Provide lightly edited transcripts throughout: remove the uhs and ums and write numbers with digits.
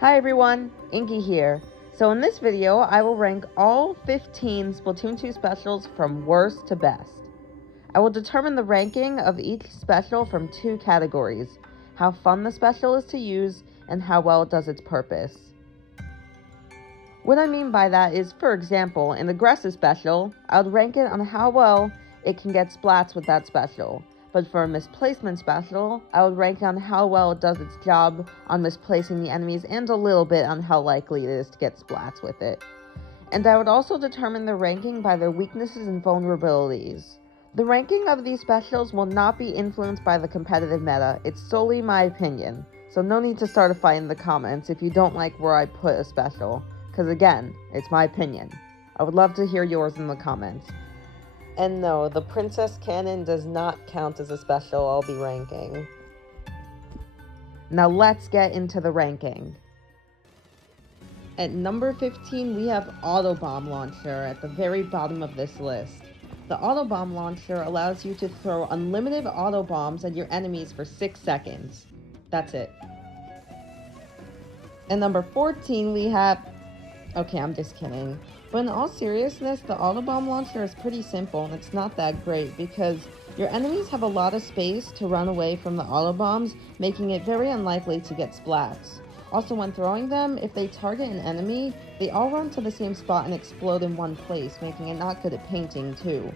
Hi everyone, Inky here. So in this video, I will rank all 15 Splatoon 2 specials from worst to best. I will determine the ranking of each special from two categories: how fun the special is to use, and how well it does its purpose. What I mean by that is, for example, an aggressive special, I would rank it on how well it can get splats with that special. But for a misplacement special, I would rank on how well it does its job on misplacing the enemies and a little bit on how likely it is to get splats with it. And I would also determine the ranking by their weaknesses and vulnerabilities. The ranking of these specials will not be influenced by the competitive meta, it's solely my opinion. So no need to start a fight in the comments if you don't like where I put a special, because again, it's my opinion. I would love to hear yours in the comments. And no, the Princess Cannon does not count as a special I'll be ranking. Now let's get into the ranking. At number 15, we have Autobomb Launcher at the very bottom of this list. The Autobomb Launcher allows you to throw unlimited autobombs at your enemies for 6 seconds. That's it. At number 14, we have... Okay, I'm just kidding. But in all seriousness, the Autobomb Launcher is pretty simple and it's not that great because your enemies have a lot of space to run away from the autobombs, making it very unlikely to get splats. Also, when throwing them, if they target an enemy, they all run to the same spot and explode in one place, making it not good at painting too.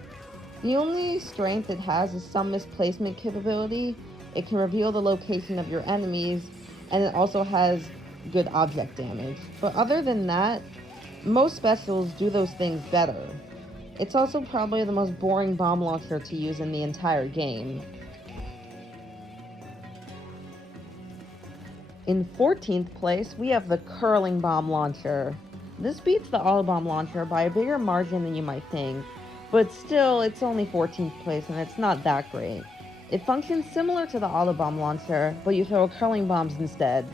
The only strength it has is some misplacement capability. It can reveal the location of your enemies, and it also has good object damage. But other than that, most specials do those things better. It's also probably the most boring bomb launcher to use in the entire game. In 14th place, we have the Curling Bomb Launcher. This beats the Autobomb Launcher by a bigger margin than you might think, but still, it's only 14th place and it's not that great. It functions similar to the Autobomb Launcher, but you throw curling bombs instead.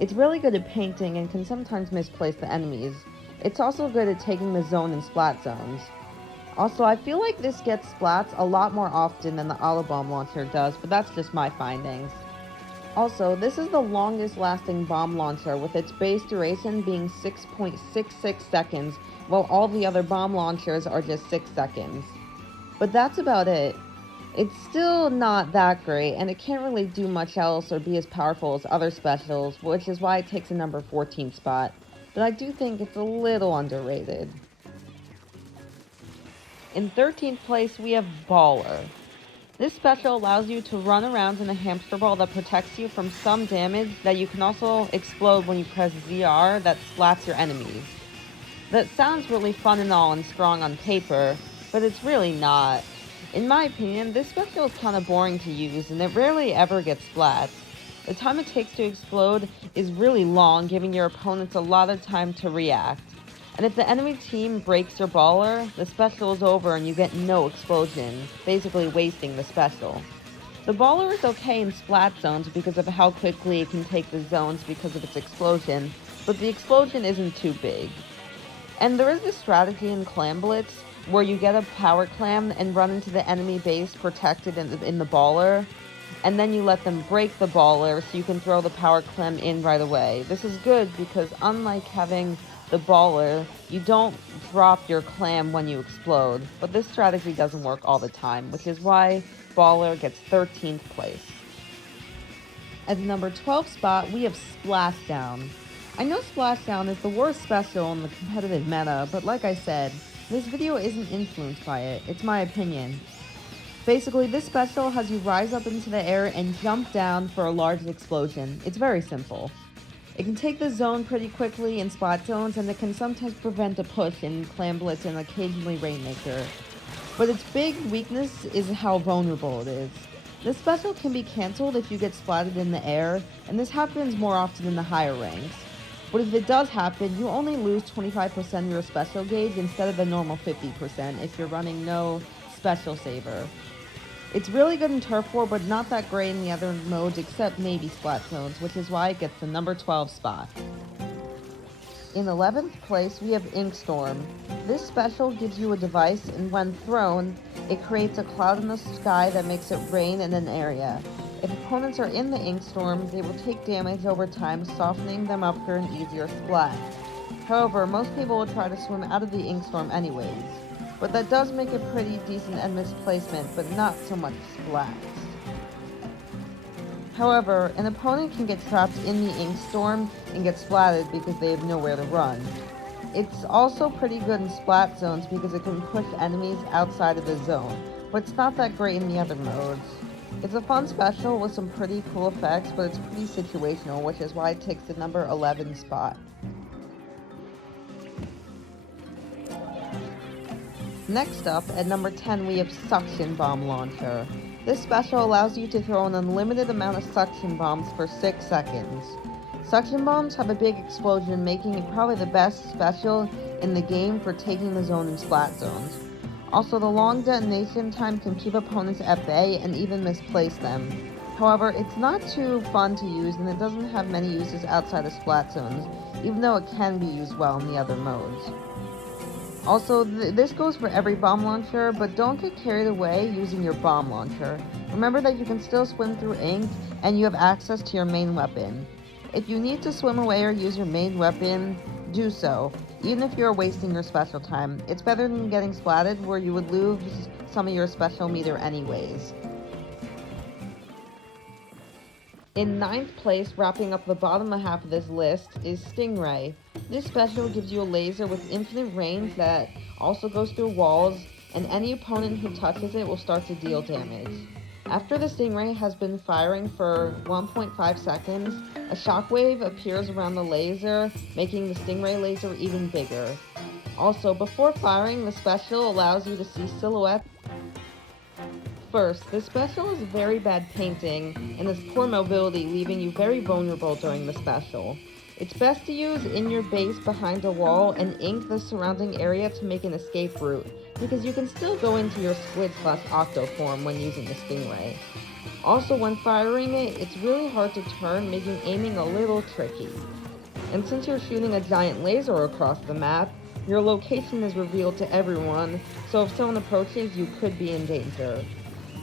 It's really good at painting and can sometimes misplace the enemies. It's also good at taking the zone in splat zones. Also, I feel like this gets splats a lot more often than the Autobomb Launcher does, but that's just my findings. Also, this is the longest lasting bomb launcher, with its base duration being 6.66 seconds, while all the other bomb launchers are just 6 seconds. But that's about it. It's still not that great, and it can't really do much else or be as powerful as other specials, which is why it takes a number 14 spot. But I do think it's a little underrated. In 13th place, we have Baller. This special allows you to run around in a hamster ball that protects you from some damage that you can also explode when you press ZR that splats your enemies. That sounds really fun and all and strong on paper, but it's really not. In my opinion, this special is kind of boring to use and it rarely ever gets splats. The time it takes to explode is really long, giving your opponents a lot of time to react. And if the enemy team breaks your baller, the special is over and you get no explosion, basically wasting the special. The baller is okay in splat zones because of how quickly it can take the zones because of its explosion, but the explosion isn't too big. And there is this strategy in Clam Blitz where you get a power clam and run into the enemy base protected in the baller, and then you let them break the baller so you can throw the power clam in right away. This is good because unlike having the baller, you don't drop your clam when you explode, but this strategy doesn't work all the time, which is why Baller gets 13th place. At the number 12 spot, we have Splashdown. I know Splashdown is the worst special in the competitive meta, but like I said, this video isn't influenced by it, it's my opinion. Basically, this special has you rise up into the air and jump down for a large explosion. It's very simple. It can take the zone pretty quickly in spot zones, and it can sometimes prevent a push in Clam Blitz and occasionally Rainmaker. But its big weakness is how vulnerable it is. This special can be cancelled if you get splatted in the air, and this happens more often in the higher ranks. But if it does happen, you only lose 25% of your special gauge instead of the normal 50% if you're running no special saver. It's really good in Turf War, but not that great in the other modes except maybe Splat Zones, which is why it gets the number 12 spot. In 11th place, we have Inkstorm. This special gives you a device, and when thrown, it creates a cloud in the sky that makes it rain in an area. If a opponents are in the ink storm, they will take damage over time, softening them up for an easier splat. However, most people will try to swim out of the ink storm anyways, but that does make a pretty decent end misplacement, but not so much splats. However, an opponent can get trapped in the ink storm and get splatted because they have nowhere to run. It's also pretty good in splat zones because it can push enemies outside of the zone, but it's not that great in the other modes. It's a fun special with some pretty cool effects, but it's pretty situational, which is why it takes the number 11 spot. Next up, at number 10, we have Suction Bomb Launcher. This special allows you to throw an unlimited amount of suction bombs for 6 seconds. Suction bombs have a big explosion, making it probably the best special in the game for taking the zone in splat zones. Also, the long detonation time can keep opponents at bay and even misplace them. However, it's not too fun to use and it doesn't have many uses outside of splat zones, even though it can be used well in the other modes. Also, this goes for every bomb launcher, but don't get carried away using your bomb launcher. Remember that you can still swim through ink and you have access to your main weapon. If you need to swim away or use your main weapon, do so, even if you're wasting your special time. It's better than getting splatted where you would lose some of your special meter anyways. In 9th place, wrapping up the bottom half of this list, is Stingray. This special gives you a laser with infinite range that also goes through walls, and any opponent who touches it will start to deal damage. After the Stingray has been firing for 1.5 seconds, a shockwave appears around the laser, making the Stingray laser even bigger. Also, before firing, the special allows you to see silhouettes. First, this special is very bad painting and has poor mobility, leaving you very vulnerable during the special. It's best to use in your base behind a wall and ink the surrounding area to make an escape route, because you can still go into your squid/octo form when using the Stingray. Also, when firing it, it's really hard to turn, making aiming a little tricky. And since you're shooting a giant laser across the map, your location is revealed to everyone, so if someone approaches, you could be in danger.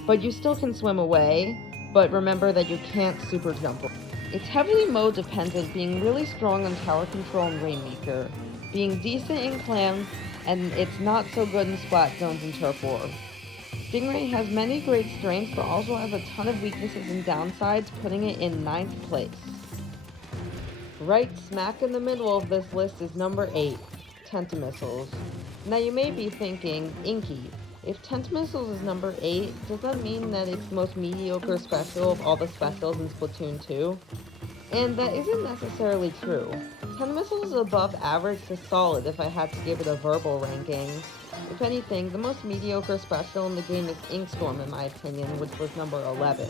But you still can swim away, but remember that you can't super jump. It's heavily mode dependent, being really strong on tower control and Rainmaker, being decent in Clam, and it's not so good in splat zones and turf war. Stingray has many great strengths, but also has a ton of weaknesses and downsides, putting it in 9th place. Right smack in the middle of this list is number 8, Tenta Missiles. Now you may be thinking, Inky, if Tenta Missiles is number 8, does that mean that it's the most mediocre special of all the specials in Splatoon 2? And that isn't necessarily true. Tenta Missiles is above average to solid if I had to give it a verbal ranking. If anything, the most mediocre special in the game is Inkstorm in my opinion, which was number 11.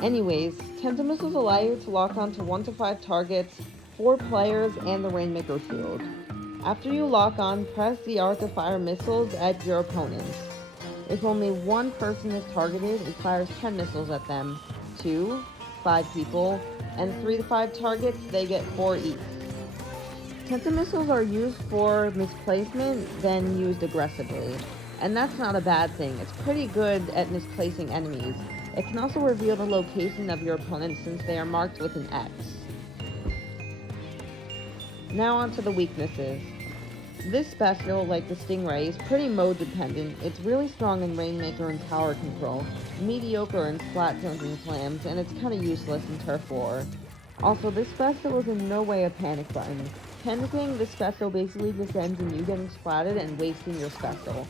Anyways, Tenta Missiles allow you to lock on to 1 to 5 targets, 4 players, and the Rainmaker shield. After you lock on, press the R to fire missiles at your opponents. If only one person is targeted, it fires 10 missiles at them. 2, 5 people, and 3 to 5 targets, they get 4 each. Tenta Missiles are used for misplacement, then used aggressively. And that's not a bad thing, it's pretty good at misplacing enemies. It can also reveal the location of your opponent since they are marked with an X. Now onto the weaknesses. This special, like the Stingray, is pretty mode dependent. It's really strong in Rainmaker and tower control, mediocre in splat zones and slams, and it's kinda useless in turf war. Also, this special is in no way a panic button. Panicking this special basically just ends in you getting splatted and wasting your special.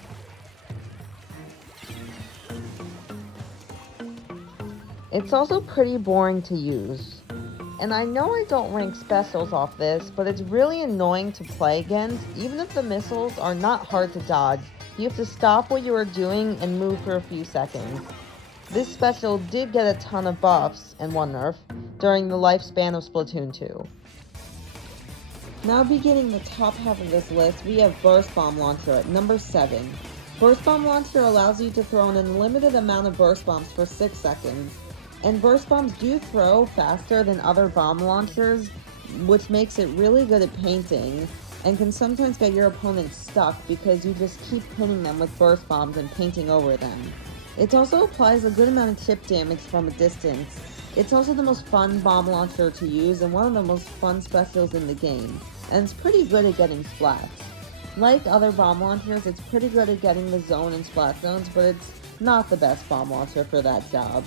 It's also pretty boring to use. And I know I don't rank specials off this, but it's really annoying to play against. Even if the missiles are not hard to dodge, you have to stop what you are doing and move for a few seconds. This special did get a ton of buffs, and one nerf, during the lifespan of Splatoon 2. Now beginning the top half of this list, we have Burst Bomb Launcher at number 7. Burst Bomb Launcher allows you to throw an unlimited amount of burst bombs for 6 seconds. And burst bombs do throw faster than other bomb launchers, which makes it really good at painting, and can sometimes get your opponent stuck because you just keep pinning them with burst bombs and painting over them. It also applies a good amount of chip damage from a distance. It's also the most fun bomb launcher to use and one of the most fun specials in the game, and it's pretty good at getting splats. Like other bomb launchers, it's pretty good at getting the zone and splat zones, but it's not the best bomb launcher for that job.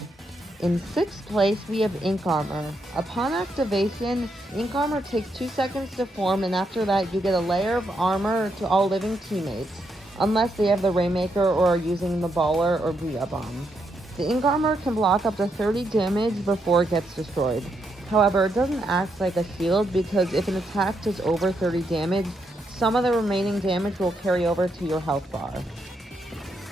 In 6th place, we have Ink Armor. Upon activation, Ink Armor takes 2 seconds to form, and after that you get a layer of armor to all living teammates, unless they have the Rainmaker or are using the Baller or Booyah Bomb. The Ink Armor can block up to 30 damage before it gets destroyed. However, it doesn't act like a shield because if an attack does over 30 damage, some of the remaining damage will carry over to your health bar.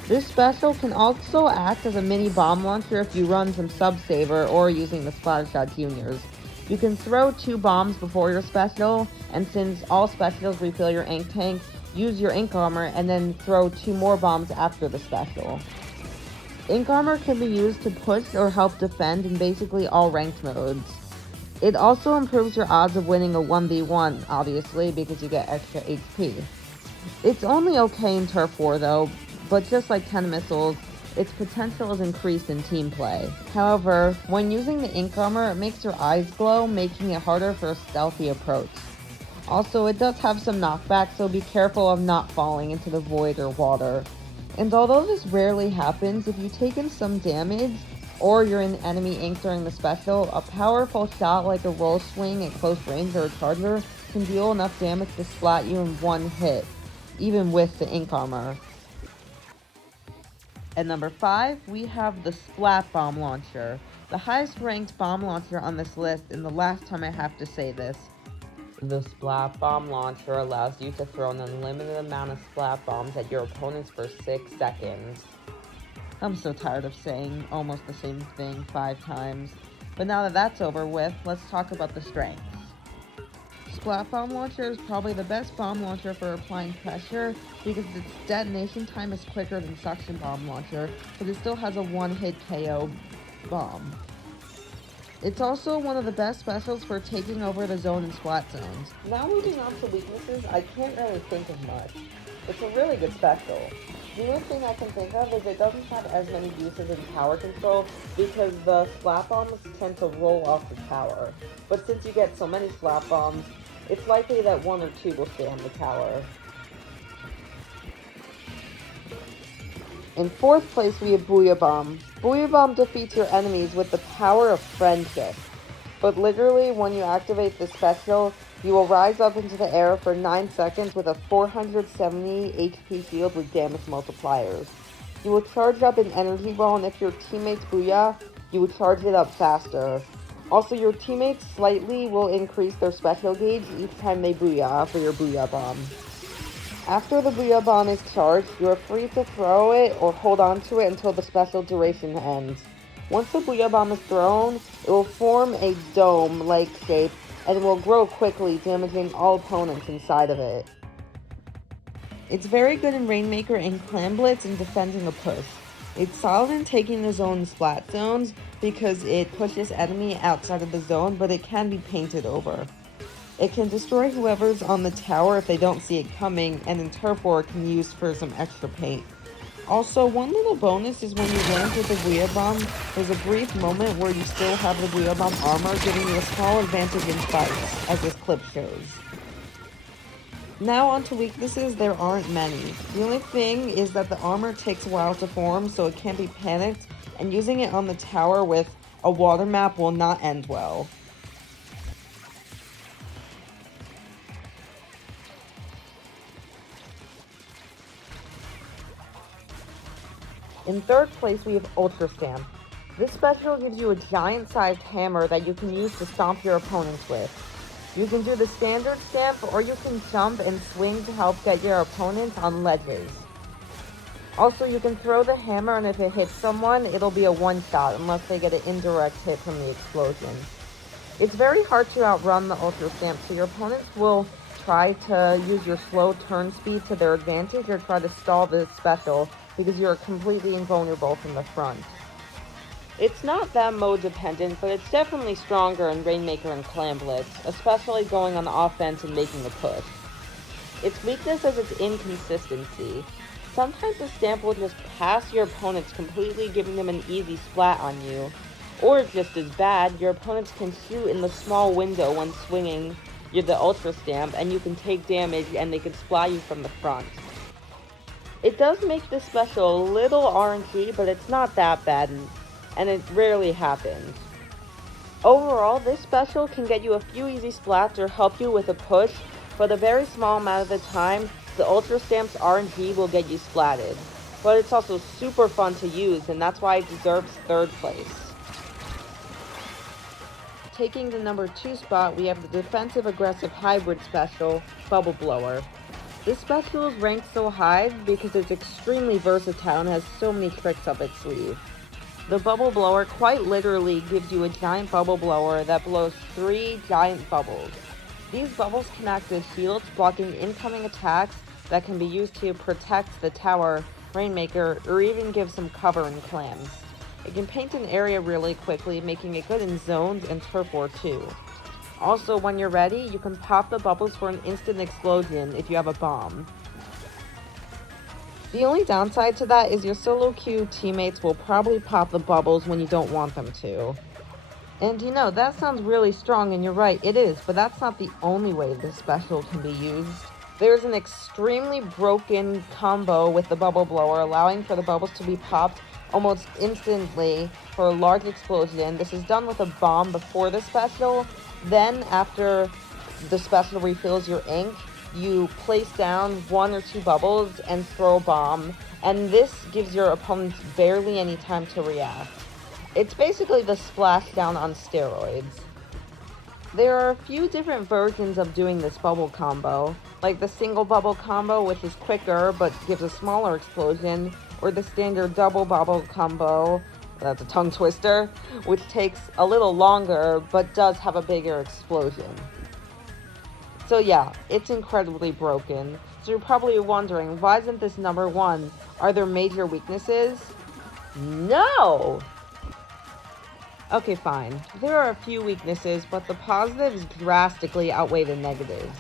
This special can also act as a mini bomb launcher if you run some Sub-Saver or using the Splashdown Juniors. You can throw 2 bombs before your special, and since all specials refill your ink tank, use your Ink Armor and then throw 2 more bombs after the special. Ink Armor can be used to push or help defend in basically all ranked modes. It also improves your odds of winning a 1v1, obviously, because you get extra HP. It's only okay in Turf War though, but just like Tenta Missiles, its potential is increased in team play. However, when using the Ink Armor, it makes your eyes glow, making it harder for a stealthy approach. Also, it does have some knockback, so be careful of not falling into the void or water. And although this rarely happens, if you take in some damage, or you're in enemy ink during the special, a powerful shot like a roll swing at close range or a charger can deal enough damage to splat you in one hit, even with the Ink Armor. At number 5, we have the Splat Bomb Launcher, the highest ranked bomb launcher on this list, and the last time I have to say this. The Splat Bomb Launcher allows you to throw an unlimited amount of splat bombs at your opponents for 6 seconds. I'm so tired of saying almost the same thing 5 times. But now that that's over with, let's talk about the strengths. Splat Bomb Launcher is probably the best bomb launcher for applying pressure because its detonation time is quicker than Suction Bomb Launcher, but it still has a one-hit KO bomb. It's also one of the best specials for taking over the zone and splat zones. Now moving on to weaknesses, I can't really think of much. It's a really good special. The only thing I can think of is it doesn't have as many uses in tower control because the splat bombs tend to roll off the tower. But since you get so many splat bombs, it's likely that 1 or 2 will stay on the tower. In 4th place, we have Booyah Bomb. Booyah Bomb defeats your enemies with the power of friendship. But literally, when you activate this special, you will rise up into the air for 9 seconds with a 470 HP shield with damage multipliers. You will charge up an energy ball, and if your teammates booyah, you will charge it up faster. Also, your teammates slightly will increase their special gauge each time they booyah for your Booyah Bomb. After the Booyah Bomb is charged, you are free to throw it or hold on to it until the special duration ends. Once the Booyah Bomb is thrown, it will form a dome-like shape and will grow quickly, damaging all opponents inside of it. It's very good in Rainmaker and Clam Blitz and defending a push. It's solid in taking the zone and splat zones because it pushes enemy outside of the zone, but it can be painted over. It can destroy whoever's on the tower if they don't see it coming, and in Turf War it can be used for some extra paint. Also, one little bonus is when you land with the Booyah Bomb, there's a brief moment where you still have the Booyah Bomb armor, giving you a small advantage in fights, as this clip shows. Now on to weaknesses, there aren't many. The only thing is that the armor takes a while to form, so it can't be panicked, and using it on the tower with a water map will not end well. In 3rd place, we have Ultra Stamp. This special gives you a giant-sized hammer that you can use to stomp your opponents with. You can do the standard stamp, or you can jump and swing to help get your opponents on ledges. Also, you can throw the hammer, and if it hits someone, it'll be a one-shot unless they get an indirect hit from the explosion. It's very hard to outrun the Ultra Stamp, so your opponents will try to use your slow turn speed to their advantage or try to stall this special because you're completely invulnerable from the front. It's not that mode dependent, but it's definitely stronger in Rainmaker and Clam Blitz, especially going on the offense and making a push. Its weakness is its inconsistency. Sometimes the stamp will just pass your opponents completely, giving them an easy splat on you. Or just as bad, your opponents can shoot in the small window when swinging the Ultra Stamp, and you can take damage and they can splat you from the front. It does make this special a little RNG, but it's not that bad, and it rarely happens. Overall, this special can get you a few easy splats or help you with a push, but a very small amount of the time, the Ultra Stamp's RNG will get you splatted. But it's also super fun to use, and that's why it deserves 3rd place. Taking the number 2 spot, we have the defensive aggressive hybrid special, Bubble Blower. This special is ranked so high because it's extremely versatile and has so many tricks up its sleeve. The Bubble Blower quite literally gives you a giant bubble blower that blows 3 giant bubbles. These bubbles can act as shields, blocking incoming attacks that can be used to protect the tower, Rainmaker, or even give some cover in clams. It can paint an area really quickly, making it good in zones and turf war too. Also, when you're ready, you can pop the bubbles for an instant explosion if you have a bomb. The only downside to that is your solo queue teammates will probably pop the bubbles when you don't want them to. And you know, that sounds really strong, and you're right, it is, but that's not the only way this special can be used. There's an extremely broken combo with the Bubble Blower, allowing for the bubbles to be popped almost instantly for a large explosion. This is done with a bomb before the special. Then, after the special refills your ink, you place down 1 or 2 bubbles and throw a bomb, and this gives your opponents barely any time to react. It's basically the Splashdown on steroids. There are a few different versions of doing this bubble combo, like the single bubble combo, which is quicker but gives a smaller explosion, or the standard double bubble combo, that's a tongue twister, which takes a little longer but does have a bigger explosion. So yeah, it's incredibly broken. So you're probably wondering, why isn't this number 1? Are there major weaknesses? No! Okay, fine. There are a few weaknesses, but the positives drastically outweigh the negatives.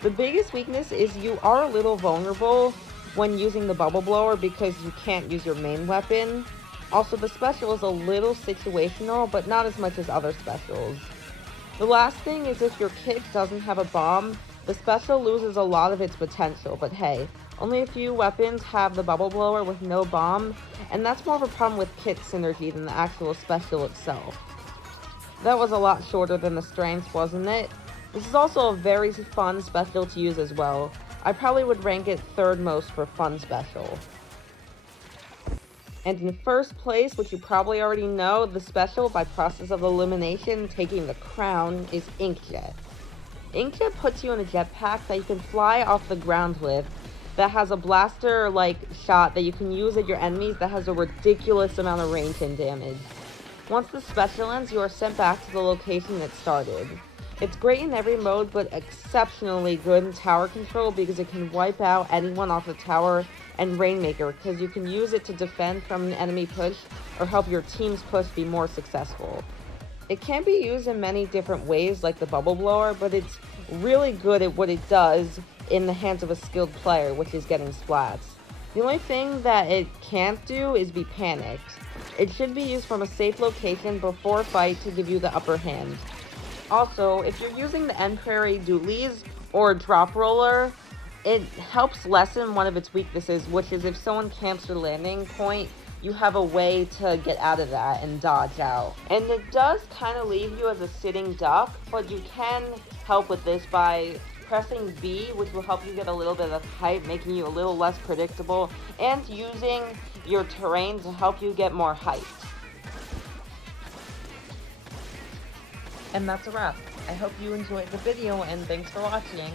The biggest weakness is you are a little vulnerable when using the Bubble Blower because you can't use your main weapon. Also, the special is a little situational, but not as much as other specials. The last thing is if your kit doesn't have a bomb, the special loses a lot of its potential, but hey, only a few weapons have the Bubble Blower with no bomb, and that's more of a problem with kit synergy than the actual special itself. That was a lot shorter than the strengths, wasn't it? This is also a very fun special to use as well. I probably would rank it 3rd most for fun special. And in 1st place, which you probably already know, the special by process of elimination taking the crown is Inkjet. Inkjet puts you in a jetpack that you can fly off the ground with, that has a blaster-like shot that you can use at your enemies that has a ridiculous amount of range and damage. Once the special ends, you are sent back to the location it started. It's great in every mode, but exceptionally good in tower control because it can wipe out anyone off the tower, and Rainmaker because you can use it to defend from an enemy push or help your team's push be more successful. It can be used in many different ways like the Bubble Blower, but it's really good at what it does in the hands of a skilled player, which is getting splats. The only thing that it can't do is be panicked. It should be used from a safe location before a fight to give you the upper hand. Also, if you're using the End Prairie Dualies or Drop Roller, it helps lessen one of its weaknesses, which is if someone camps your landing point, you have a way to get out of that and dodge out. And it does kind of leave you as a sitting duck, but you can help with this by pressing B, which will help you get a little bit of height, making you a little less predictable, and using your terrain to help you get more height. And that's a wrap. I hope you enjoyed the video, and thanks for watching.